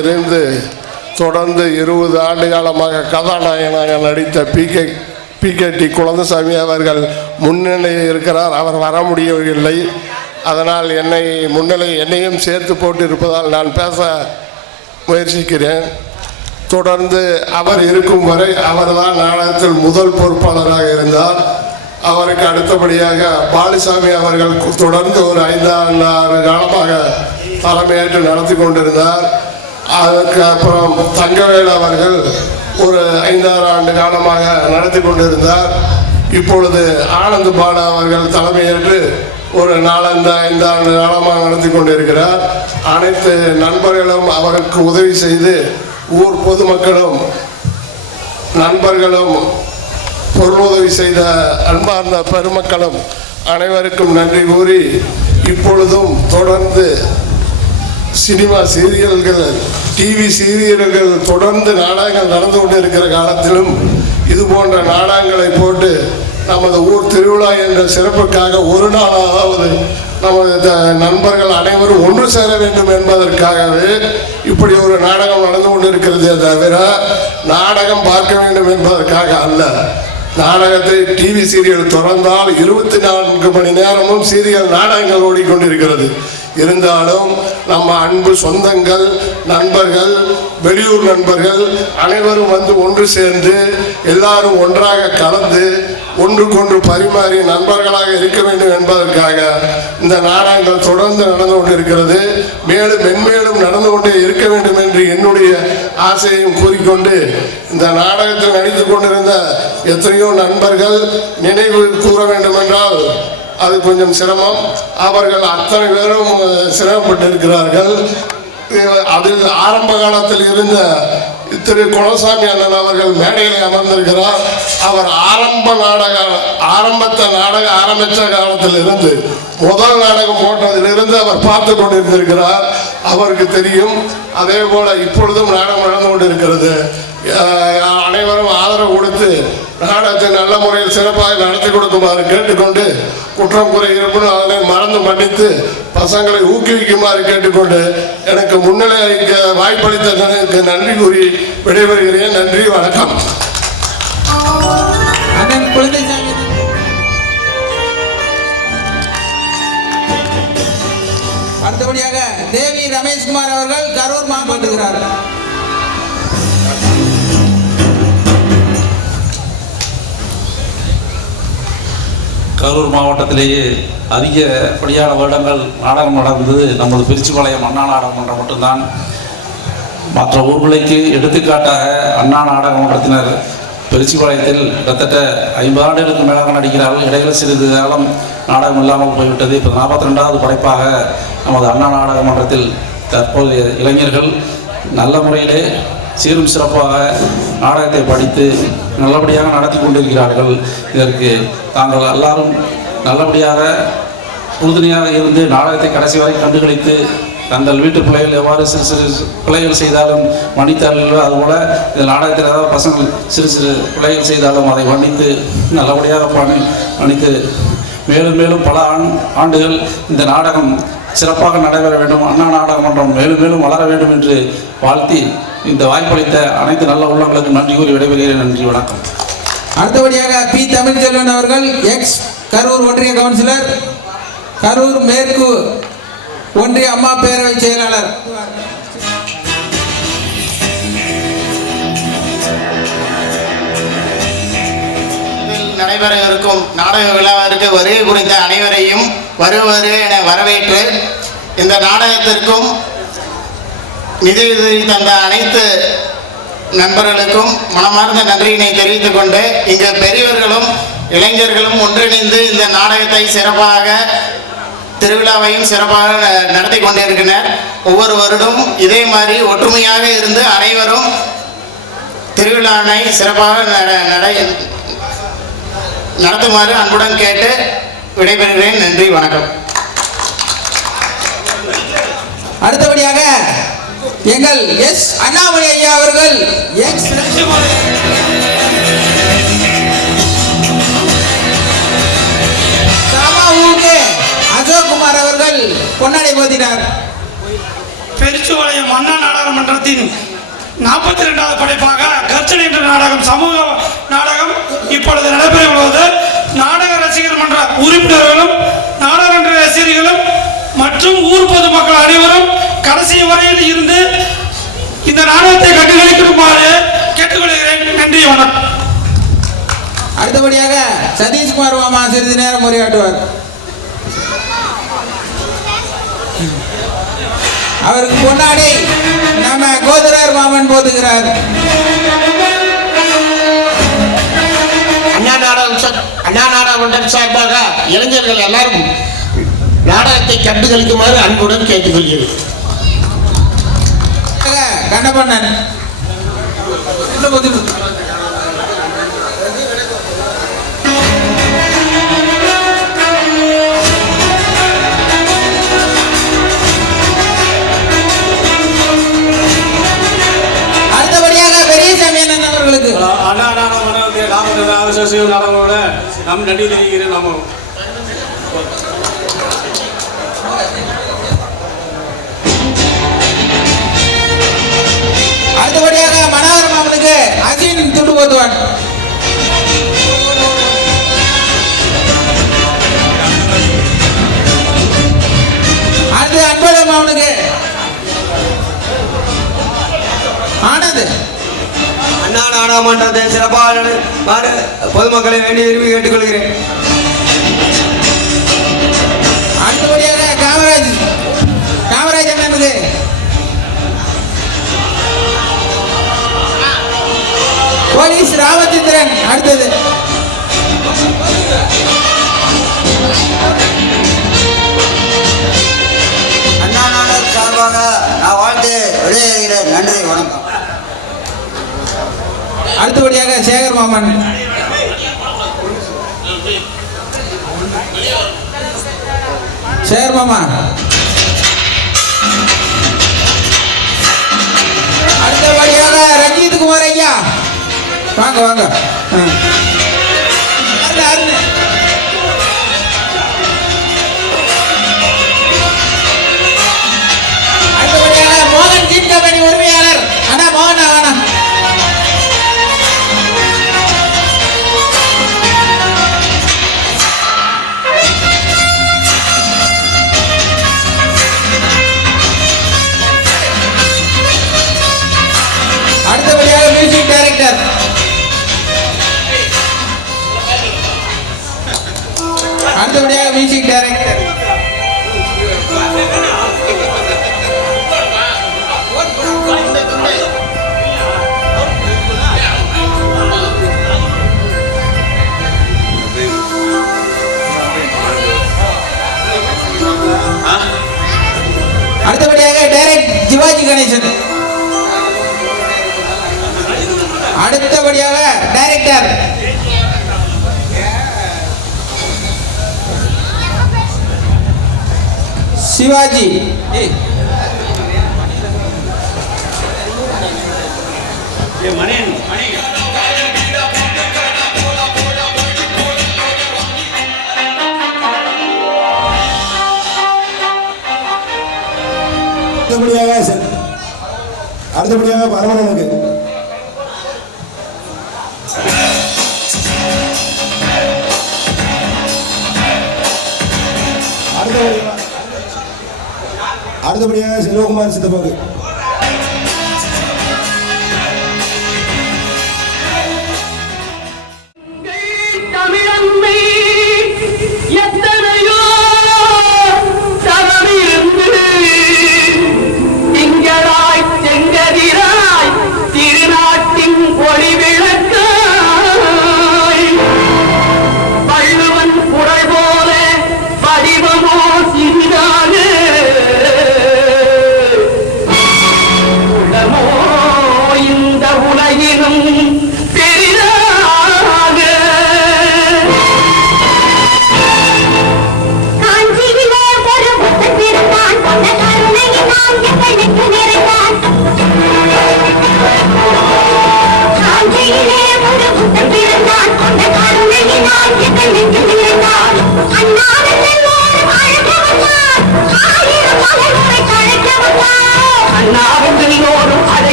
இருந்து தொடர்ந்து 20 ஆண்டு காலமாக கதாநாயகனாக நடித்த பிகேடி குழந்தைசாமி அவர்கள் முன்னிலையில் இருக்கிறார். அவர் வர முடியவில்லை. அதனால் என்னையும் சேர்த்து போட்டு இருப்பதால் நான் பேச முயற்சிக்கிறேன். தொடர்ந்து அவர் இருக்கும் வரை அவர்தான் நாடகத்தில் முதல் பொறுப்பாளராக இருந்தார். அவருக்கு அடுத்தபடியாக பாலுசாமி அவர்கள் தொடர்ந்து ஒரு 5-6 காலமாக தலைமையேற்று நடத்தி கொண்டிருந்தார். அதுக்கு அப்புறம் தங்கவேல் அவர்கள் ஒரு 5-6 ஆண்டு காலமாக நடத்தி கொண்டிருந்தார். இப்பொழுது ஆனந்த் பாலா அவர்கள் தலைமையேற்று ஒரு 4-5 ஆண்டு காலமாக நடத்தி கொண்டிருக்கிறார். அனைத்து நண்பர்களும் அவருக்கு உதவி செய்து ஊர் பொதுமக்களும் நண்பர்களும் பொருளுதவி செய்த அன்பார்ந்த பெருமக்களும் அனைவருக்கும் நன்றி கூறி, இப்பொழுதும் தொடர்ந்து சினிமா சீரியல்கள், டிவி சீரியல்கள் தொடர்ந்து நாடகங்கள் நடந்து கொண்டு இருக்கிற காலத்திலும் இது போன்ற நாடகங்களை போட்டு நமது ஊர் திருவிழா என்ற சிறப்புக்காக ஒரு நாளாவது நமது நண்பர்கள் அனைவரும் ஒன்று சேர வேண்டும் என்பதற்காகவே இப்படி ஒரு நாடகம் நடந்து கொண்டு இருக்கிறதே தவிர நாடகம் பார்க்க வேண்டும் என்பதற்காக அல்ல. நாடகத்தை டிவி சீரியல் தொடர்ந்தால் 24 மணி நேரமும் சீரியல் நாடகங்கள் ஓடிக்கொண்டிருக்கிறது. இருந்தாலும் நம்ம அன்பு சொந்தங்கள், நண்பர்கள், வெளியூர் நண்பர்கள் அனைவரும் வந்து ஒன்று சேர்ந்து எல்லாரும் ஒன்றாக கலந்து ஒன்றுக்கொன்று பரிமாறி நண்பர்களாக இருக்க வேண்டும் என்பதற்காக இந்த நாடகங்கள் தொடர்ந்து நடந்து கொண்டிருக்கிறது. மேலும் மென்மேலும் நடந்து கொண்டே இருக்க வேண்டும் என்று என்னுடைய ஆசையையும் கூறிக்கொண்டு, இந்த நாடகத்தில் நடித்து கொண்டிருந்த எத்தனையோ நண்பர்கள் நினைவு கூற வேண்டும் என்றால் அது கொஞ்சம் சிரமம். அவர்கள் அத்தனை பேரும் சிரமப்பட்டு இருக்கிறார்கள். அதில் ஆரம்ப காலத்தில் இருந்த திரு குலசாமி அண்ணன் அவர்கள் மேடையில் அமர்ந்திருக்கிறார். அவர் ஆரம்பித்த காலத்தில் இருந்து முதல் நாடகம் போட்டதிலிருந்து அவர் பார்த்து கொண்டிருந்திருக்கிறார். அவருக்கு தெரியும். அதே போல இப்பொழுதும் நாடகம் நடந்து கொண்டிருக்கிறது. அனைவரும் ஆதரவு கொடுத்து நாடகத்தை நல்ல முறையில் சிறப்பாக நடத்தி கொடுக்குமாறு கேட்டுக்கொண்டு, குற்றம் குறை இருப்பினும் அதனை மறந்து மன்னித்து பசங்களை ஊக்குவிக்குமாறு கேட்டுக்கொண்டு எனக்கு முன்னிலை அளிக்க வாய்ப்பளித்த நன்றி கூறி விடைபெறுகிறேன். நன்றி, வணக்கம். அடுத்தபடியாக தேவி ரமேஷ்குமார் அவர்கள் கரூர் மாவட்டத்திற்கிறார். கரூர் மாவட்டத்திலேயே அதிகப்படியான வருடங்கள் நாடகம் நடந்தது நமது பிரிச்சிபாளையம் அண்ணா நாடக மன்றம் மட்டும்தான். மற்ற ஊர்களுக்கு எடுத்துக்காட்டாக அண்ணா நாடக மன்றத்தினர் பிரிச்சிபாளையத்தில் கிட்டத்தட்ட 50 ஆண்டுகளுக்கு மேலாக நடிக்கிறார்கள். இடையில சிறிது காலம் நாடகம் இல்லாமல் போய்விட்டது. இப்போ 42வது படைப்பாக நமது அண்ணா நாடக மன்றத்தில் தற்போதைய இளைஞர்கள் நல்ல முறையிலே சீரும் சிறப்பாக நாடகத்தை படித்து நல்லபடியாக நடத்தி கொண்டிருக்கிறார்கள். இதற்கு தாங்கள் எல்லாரும் நல்லபடியாக உறுதுணையாக இருந்து நாடகத்தை கடைசி வரை கண்டுகளித்து தங்கள் வீட்டு பிள்ளைகள் எவ்வாறு சிறு சிறு பிள்ளைகள் செய்தாலும் மன்னித்தார்களோ, அதுபோல் இந்த நாடகத்தில் ஏதாவது பசங்கள் சிறு சிறு பிள்ளைகள் செய்தாலும் அதை மன்னித்து நல்லபடியாக மன்னித்து மேலும் மேலும் பல ஆண்டுகள் இந்த நாடகம் சிறப்பாக நடைபெற வேண்டும், அண்ணா நாடக மன்றம் மேலும் மேலும் வளர வேண்டும் என்று வாழ்த்தி இந்த வாய்ப்பளித்த அனைத்து நல்ல உள்ளங்களுக்கு நன்றி கூறி விடைபெறுகிறேன். நன்றி, வணக்கம். அடுத்தபடியாக பி தமிழ்ச்செல்வன் அவர்கள் எக்ஸ் கரூர் ஒன்றிய கவுன்சிலர், கரூர் மேற்கு ஒன்றிய அம்மா பேரவை செயலாளர். நடைபெற இருக்கும் நாடக விழாவிற்கு வருகை குறித்த அனைவரையும் வருவது என வரவேற்று இந்த நாடகத்திற்கும் நிதியுதவி தந்த அனைத்து நண்பர்களுக்கும் மனமார்ந்த நன்றியினை தெரிவித்துக் கொண்டு, இங்கு பெரியவர்களும் இளைஞர்களும் ஒன்றிணைந்து இந்த நாடகத்தை சிறப்பாக திருவிழாவையும் சிறப்பாக நடத்தி கொண்டிருக்கின்றனர். ஒவ்வொரு வருடம் இதே மாதிரி ஒற்றுமையாக இருந்து அனைவரும் திருவிழாவை சிறப்பாக நடத்துமாறு அன்புடன் கேட்டு விடைபெறுகிறேன். நன்றி, வணக்கம். அடுத்தபடியாக எங்கள் எஸ் அண்ணாமலை ஐயா அவர்கள் எக்ஸ் அசோக் குமார் அவர்கள் பொன்னாடை போதினார். திருச்சிபாளையம் அண்ணா நாடகமன்றத்தின் 42வது படைப்பாக கர்ச்சனை என்ற நாடகம், சமூக நாடகம் இப்பொழுது நடைபெறுவது. நாடக ரசிகர் மன்ற உறுப்பினர்களும் நாடக ரசிகர்களும் மற்றும் ஊர் பொதுமக்கள் அனைவரும் கடைசி வரையில் இருந்து இந்த நாடகத்தை கண்டுகளிக்குமாறு கேட்டுக்கொள்கிறேன். நன்றி, வணக்கம். அடுத்தபடியாக சதீஷ்குமார் மாமா சிறிது நேரம் உரையாற்றுவார். அவருக்கு பொன்னாடை நம்ம கோதரர் மாமன் போதுகிறார். அண்ணா நாடகம் சார்பாக இளைஞர்கள் எல்லாரும் நாடகத்தை கண்டுகளிக்குமாறு அன்புடன் கேட்டுக்கொள்கிறேன். கண்ணபண்ணன் அடுத்தபடியாக பெரியசாமி அண்ணன் அவர்களுக்கு அண்ணா நாடகங்களோட நம் நன்றி தெரிவிக்கிறேன். நாம அடுத்தபடியாக மனோகர் மாமனுக்கு அசின் துண்டு போத்துவான். அடுத்து அன்பழ மாமனுக்கு ஆனந்த். அண்ணா நாடாமன்றத்தை சிறப்பாக பொதுமக்களை வேண்டி விரும்பி கேட்டுக்கொள்கிறேன். அடுத்தபடியாக காமராஜ் அண்ணனுக்கு போலீஸ் ராமச்சந்திரன். அடுத்தது அண்ணா நாடக சார்பாக நான் வாழ்த்து விடையேறுகிறேன். நன்றி, வணக்கம். அடுத்தபடியாக சேகர் மாமன். சேகர் மாமா. அடுத்தபடியாக ரஞ்சித் குமார் ஐயா. வாங்க வாங்க. அடுத்தபடியாக மோகன் ஜீன் கம்பெனி உரிமையாளர் அண்ணா மோகன் வாண்ணா. அடுத்தபடியாக மியூசிக் டைரக்டர். அடுத்தபடியாக மியூசிக் டைரக்டர் அடுத்தபடியாக டைரக்ட் சிவாஜி கணேசன். அடுத்தபடியாக டைரக்டர் சிவாஜி. அடுத்தபடியாக பரமனுக்கு அடுத்தபடியாக செல்வகுமார் சித்தப்பாக்கு. தமிழன்மை எத்தனையோ தவறிருந்து திங்களாய் செங்கதிராய் திருநாட்டின் ஒளி விளக்காய் வள்ளுவன் குரல் போல வடிவமோ சிறிதாக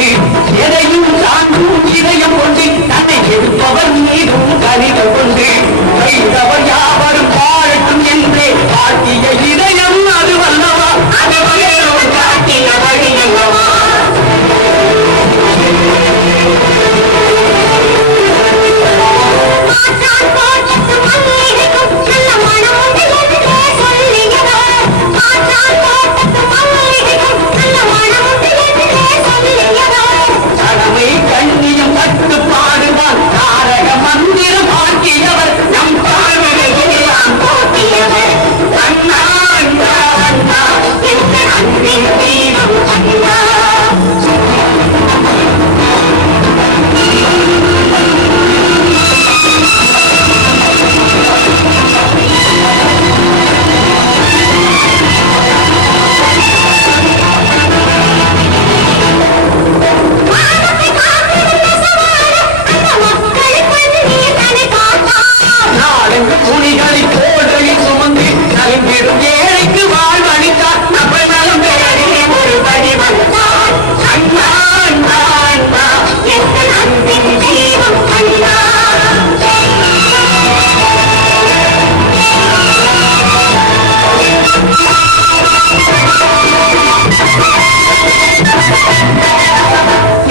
கொண்டு எதையும் தாண்டும் இதயம் கொண்டு தன்னை எடுப்பவர் மீதும் கனிவு கொண்டு வைத்தவர் யாவரும் வாழட்டும் என்றே காட்டிய இதயம் அது வல்லவா அது வகையோடு காட்டிய வழி அல்லவா கடமை கண்ணியம் கட்டுப்பாடுவான் தாரக மந்திரம் ஆக்கியவர் நம் தாழ்வுகளெல்லாம் போற்றியவர் அண்ணா அண்ணா அண்ணா என்ற அன்பின் தீரம் அண்ணா நாடெங்கு துணிகளை தோள்களை சுமந்து நலிந்திடும் ஏழைக்கு வாழ்வளித்தார் நம்ம நலம் பெறவே ஒரு வழி வந்தார் அண்ணா அண்ணா அண்ணா எங்கள் அன்பின் தீபம் அண்ணா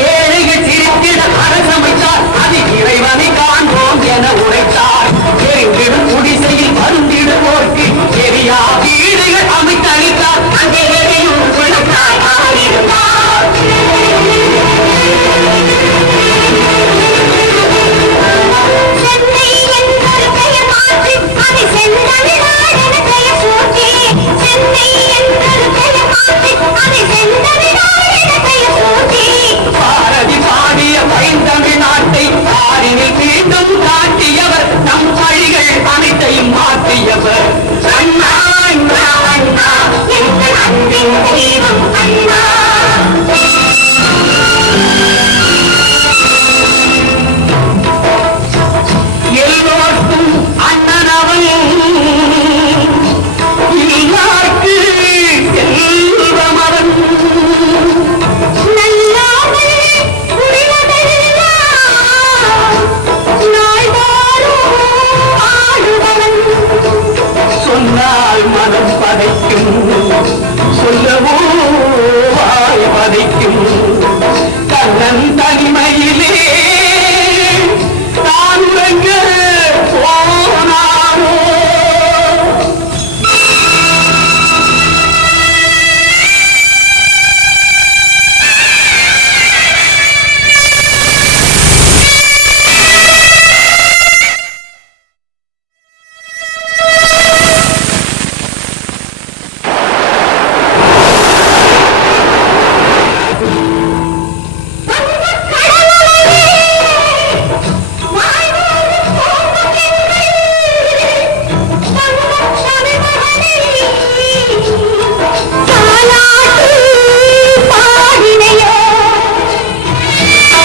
ஏழைகள் சிரித்திட அரசமைத்தார் அது இறைவனை காண்போம் என உரைத்தார் எரிந்திடும் குடிசையில் வருந்திடுவோர்க்கு எரியா வீடுகள் அமைத்தளித்தார் அந்த எரியும் குணத்தால் ஆடிருந்தார் சென்னை என்பொரு பெயர் மாற்றி அதை செந்தமிழ்நாடு என பெயர் சூட்டி சென்னை என்பொரு பெயர் மாற்றி அதை செந்தமிழ்நாடு என பெயர் சூட்டி பாரதி பாடிய பைந்தமிழ்நாட்டை பாரினில் மீண்டும் காட்டியவர் நம் வழிகள் அனைத்தையும் மாற்றியவர் அண்ணா அண்ணா அண்ணா எங்கள் அன்பின் தெய்வம் அண்ணா எல்லோருக்கும் அண்ணனவன் இல்லாக்கு செல்வமவன் நல்லாமல் உரிவதெல்லாம் நாள்தோறும் ஆடுபவன் சொன்னால் மனம் பதைக்கும் சொல்லவோ வாய் பதைக்கும் கண்ணன் தனிமையிலே தான் உறங்க போனாரோ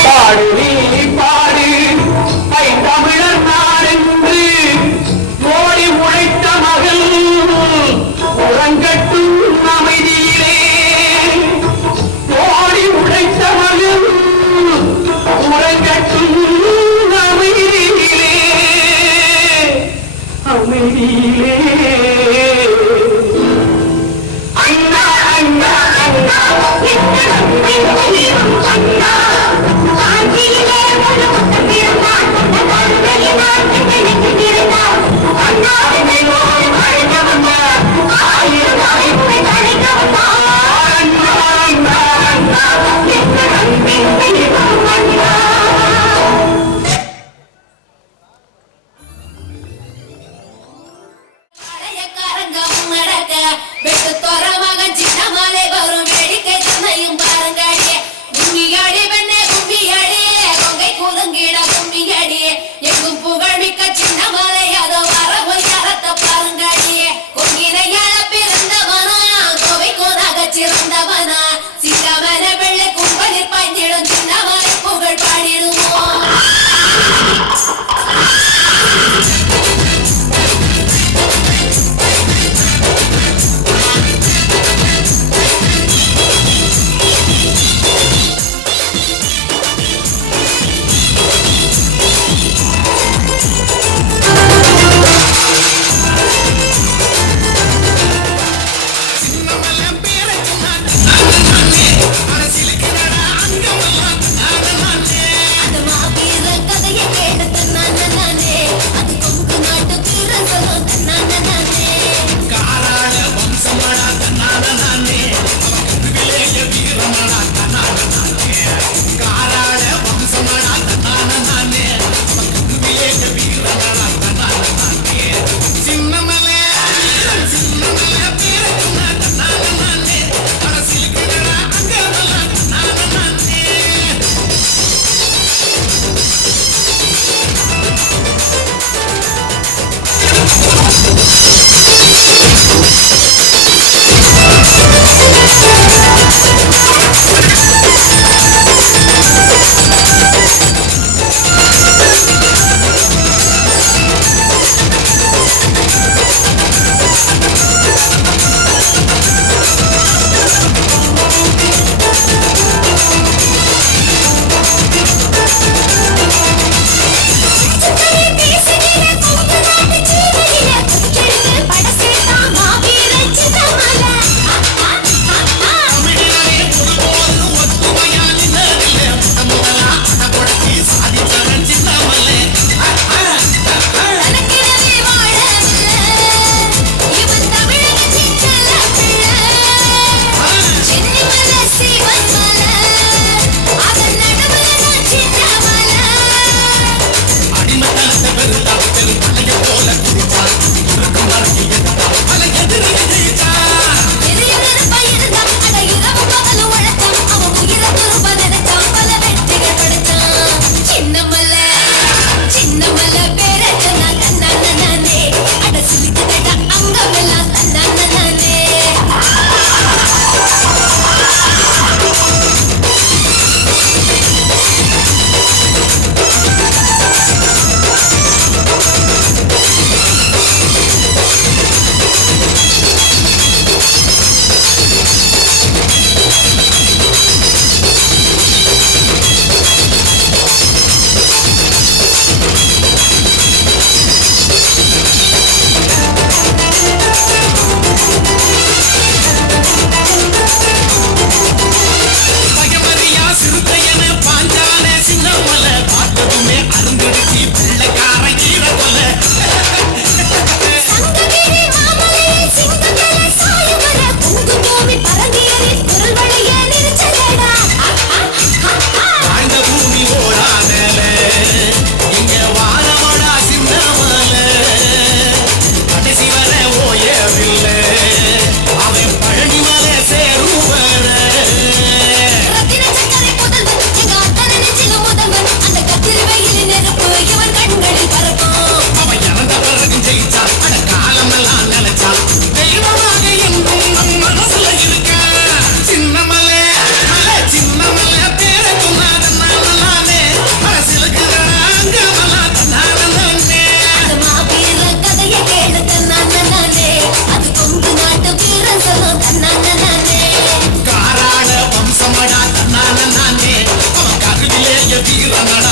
பாடு நீ பாடு பைந்தமிழர் நாடென்று ஓடி உழைத்த மகள் உறங்கட்டும் அமைதியிலே ஓடி உழைத்த மகள் உறங்கட்டும் அமைதியிலே அமைதியிலே அண்ணா அண்ணா அண்ணா எங்கள் அன்பின் தெய்வம் அண்ணா காஞ்சியிலே ஒரு முத்தம் இருந்தான் கருணையை நாட்டில் நினைக்கிறான் அண்ணாவினை ஓடி அழைக்க வந்தார் ஆயிரம் அறிவுரை அழைக்க வந்தார் அண்ணா அண்ணா அண்ணா எங்கள் அன்பின் தெய்வம் அண்ணா வெட்டு தோற மகன் சின்ன மாலை வரும் வேடிக்கை தன்னையும் பாருங்கடியே கும்மியாடி பெண்ணே கும்மியாடியே கொங்கை குலுங்கிட கும்மியாடியே எங்கும் புகழ் மிக்க சின்ன மாலை அதோ வர போய் சிரிக்கிறான்